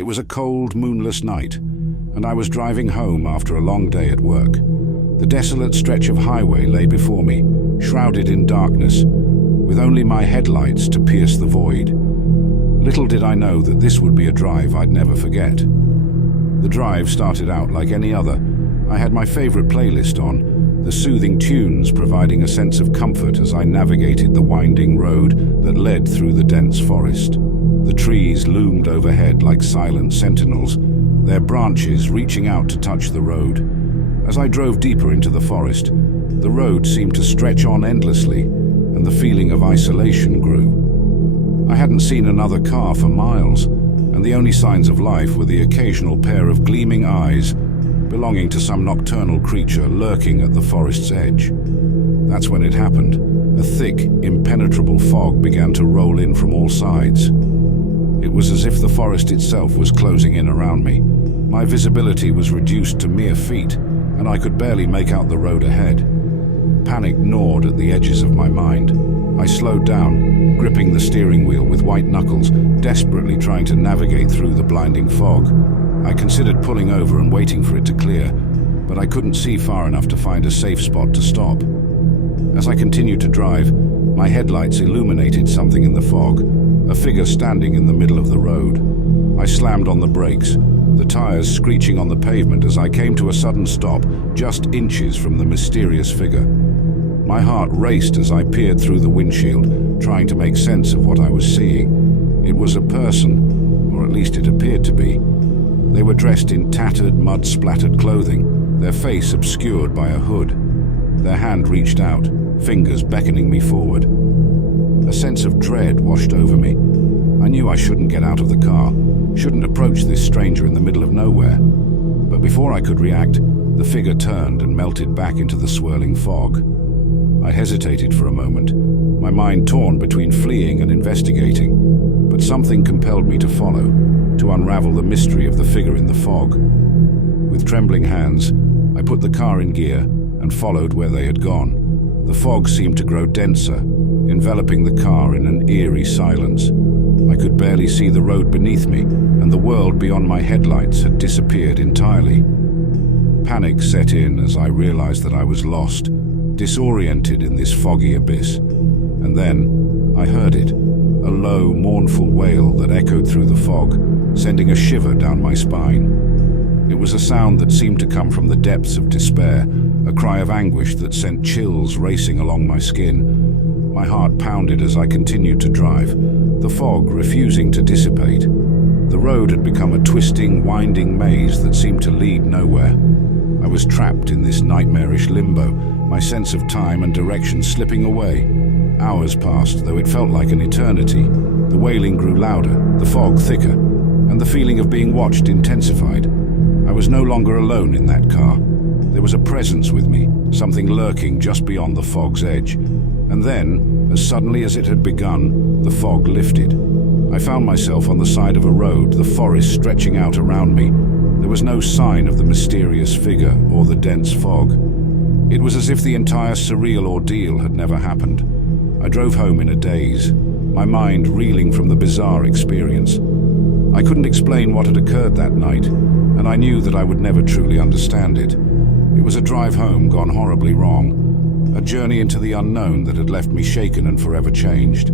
It was a cold, moonless night, and I was driving home after a long day at work. The desolate stretch of highway lay before me, shrouded in darkness, with only my headlights to pierce the void. Little did I know that this would be a drive I'd never forget. The drive started out like any other. I had my favorite playlist on, the soothing tunes providing a sense of comfort as I navigated the winding road that led through the dense forest. The trees loomed overhead like silent sentinels, their branches reaching out to touch the road. As I drove deeper into the forest, the road seemed to stretch on endlessly, and the feeling of isolation grew. I hadn't seen another car for miles, and the only signs of life were the occasional pair of gleaming eyes belonging to some nocturnal creature lurking at the forest's edge. That's when it happened. A thick, impenetrable fog began to roll in from all sides. It was as if the forest itself was closing in around me. My visibility was reduced to mere feet, and I could barely make out the road ahead. Panic gnawed at the edges of my mind. I slowed down, gripping the steering wheel with white knuckles, desperately trying to navigate through the blinding fog. I considered pulling over and waiting for it to clear, but I couldn't see far enough to find a safe spot to stop. As I continued to drive, my headlights illuminated something in the fog, a figure standing in the middle of the road. I slammed on the brakes, the tires screeching on the pavement as I came to a sudden stop, just inches from the mysterious figure. My heart raced as I peered through the windshield, trying to make sense of what I was seeing. It was a person, or at least it appeared to be. They were dressed in tattered, mud-splattered clothing, their face obscured by a hood. Their hand reached out, fingers beckoning me forward. A sense of dread washed over me. I knew I shouldn't get out of the car, shouldn't approach this stranger in the middle of nowhere. But before I could react, the figure turned and melted back into the swirling fog. I hesitated for a moment, my mind torn between fleeing and investigating, but something compelled me to follow, to unravel the mystery of the figure in the fog. With trembling hands, I put the car in gear and followed where they had gone. The fog seemed to grow denser, enveloping the car in an eerie silence. I could barely see the road beneath me, and the world beyond my headlights had disappeared entirely. Panic set in as I realized that I was lost, disoriented in this foggy abyss. And then I heard it, a low, mournful wail that echoed through the fog, sending a shiver down my spine. It was a sound that seemed to come from the depths of despair, a cry of anguish that sent chills racing along my skin. My heart pounded as I continued to drive, the fog refusing to dissipate. The road had become a twisting, winding maze that seemed to lead nowhere. I was trapped in this nightmarish limbo, my sense of time and direction slipping away. Hours passed, though it felt like an eternity. The wailing grew louder, the fog thicker, and the feeling of being watched intensified. I was no longer alone in that car. There was a presence with me, something lurking just beyond the fog's edge. And then, as suddenly as it had begun, the fog lifted. I found myself on the side of a road, the forest stretching out around me. There was no sign of the mysterious figure or the dense fog. It was as if the entire surreal ordeal had never happened. I drove home in a daze, my mind reeling from the bizarre experience. I couldn't explain what had occurred that night, and I knew that I would never truly understand it. It was a drive home gone horribly wrong, a journey into the unknown that had left me shaken and forever changed.